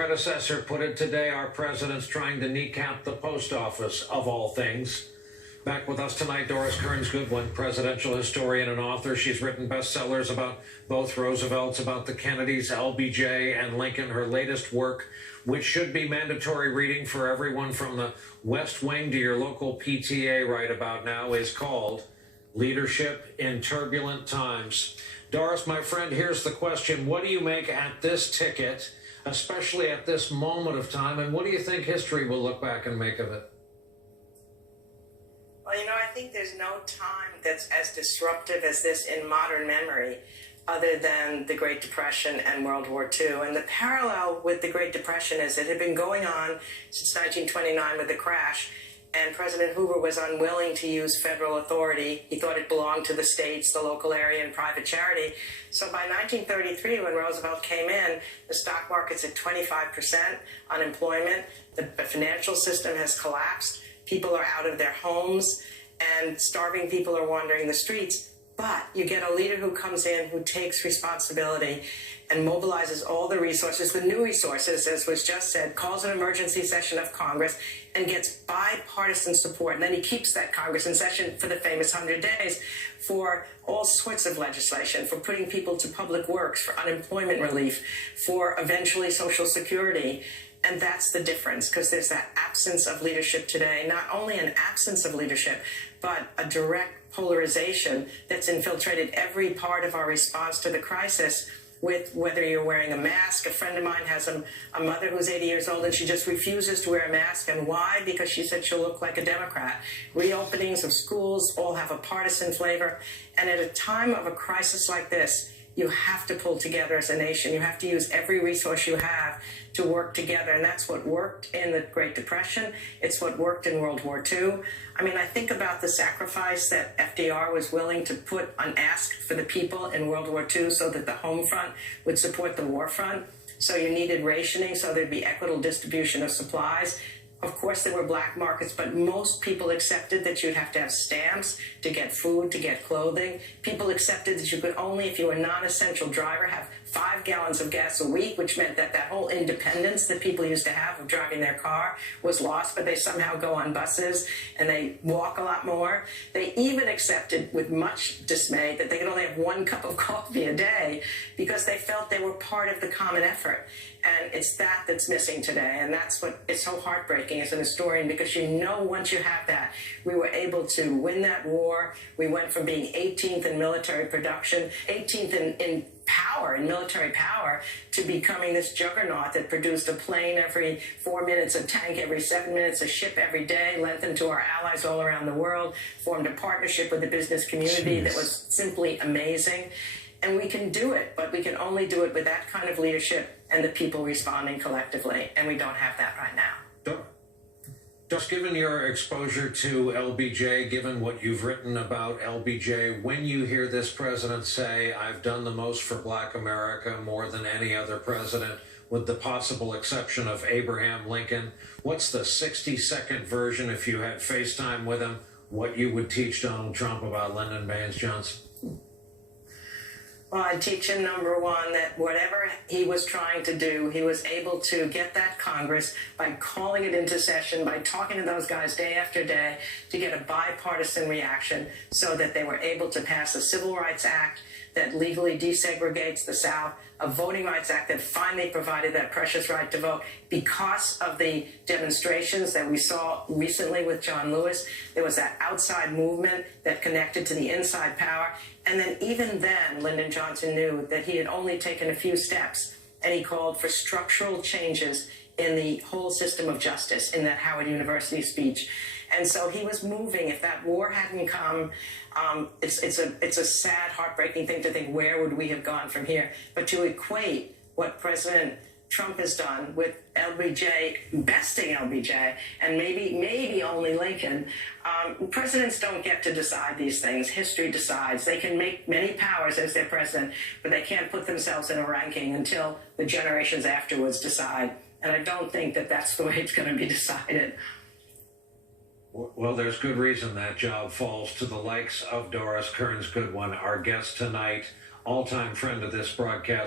predecessor put it today, our president's trying to kneecap the post office, of all things. Back with us tonight, Doris Kearns Goodwin, presidential historian and author. She's written bestsellers about both Roosevelts, about the Kennedys, LBJ, and Lincoln. Her latest work, which should be mandatory reading for everyone from the West Wing to your local PTA right about now, is called Leadership in Turbulent Times. Doris, my friend, here's the question. What do you make at this ticket, especially at this moment of time, and what do you think history will look back and make of it? Well, I think there's no time that's as disruptive as this in modern memory, other than the Great Depression and World War II. And the parallel with the Great Depression is it had been going on since 1929 with the crash, and President Hoover was unwilling to use federal authority. He thought it belonged to the states, the local area, and private charity. So by 1933, when Roosevelt came in, the stock market's at 25% unemployment. The financial system has collapsed. People are out of their homes, and starving people are wandering the streets. But you get a leader who comes in, who takes responsibility and mobilizes all the resources, the new resources, as was just said, calls an emergency session of Congress and gets bipartisan support. And then he keeps that Congress in session for the famous 100 days for all sorts of legislation, for putting people to public works, for unemployment relief, for eventually Social Security. And that's the difference, because there's that absence of leadership today, not only an absence of leadership, but a direct polarization that's infiltrated every part of our response to the crisis, with whether you're wearing a mask. A friend of mine has a mother who's 80 years old, and she just refuses to wear a mask. And why? Because she said she'll look like a Democrat. Reopenings of schools all have a partisan flavor. And at a time of a crisis like this, you have to pull together as a nation. You have to use every resource you have to work together. And that's what worked in the Great Depression. It's what worked in World War II. I think about the sacrifice that FDR was willing to put on ask for the people in World War II so that the home front would support the war front. So you needed rationing so there'd be equitable distribution of supplies. Of course, there were black markets, but most people accepted that you'd have to have stamps to get food, to get clothing. People accepted that you could only, if you were a non-essential driver, have 5 gallons of gas a week, which meant that that whole independence that people used to have of driving their car was lost, but they somehow go on buses and they walk a lot more. They even accepted, with much dismay, that they could only have 1 cup of coffee a day because they felt they were part of the common effort. And it's that that's missing today. And that's what is so heartbreaking as an historian, because once you have that, we were able to win that war. We went from being 18th in military production, 18th in power, in military power, to becoming this juggernaut that produced a plane every 4 minutes, a tank every 7 minutes, a ship every day, lent them to our allies all around the world, formed a partnership with the business community that was simply amazing. And we can do it, but we can only do it with that kind of leadership and the people responding collectively. And we don't have that right now. Just given your exposure to LBJ, given what you've written about LBJ, when you hear this president say, I've done the most for Black America, more than any other president, with the possible exception of Abraham Lincoln, what's the 60-second version, if you had FaceTime with him, what you would teach Donald Trump about Lyndon Baines Johnson? Well, I'd teach him, number one, that whatever he was trying to do, he was able to get that Congress by calling it into session, by talking to those guys day after day, to get a bipartisan reaction so that they were able to pass a Civil Rights Act that legally desegregates the South, a Voting Rights Act that finally provided that precious right to vote. Because of the demonstrations that we saw recently with John Lewis, there was that outside movement that connected to the inside power. And then even then, Lyndon Johnson knew that he had only taken a few steps, and he called for structural changes in the whole system of justice in that Howard University speech. And so he was moving. If that war hadn't come, it's a sad, heartbreaking thing to think, where would we have gone from here? But to equate what President Trump has done with LBJ, besting LBJ, and maybe only Lincoln, presidents don't get to decide these things. History decides. They can make many powers as their president, but they can't put themselves in a ranking until the generations afterwards decide. And I don't think that that's the way it's going to be decided. Well, there's good reason that job falls to the likes of Doris Kearns Goodwin, our guest tonight, all-time friend of this broadcast.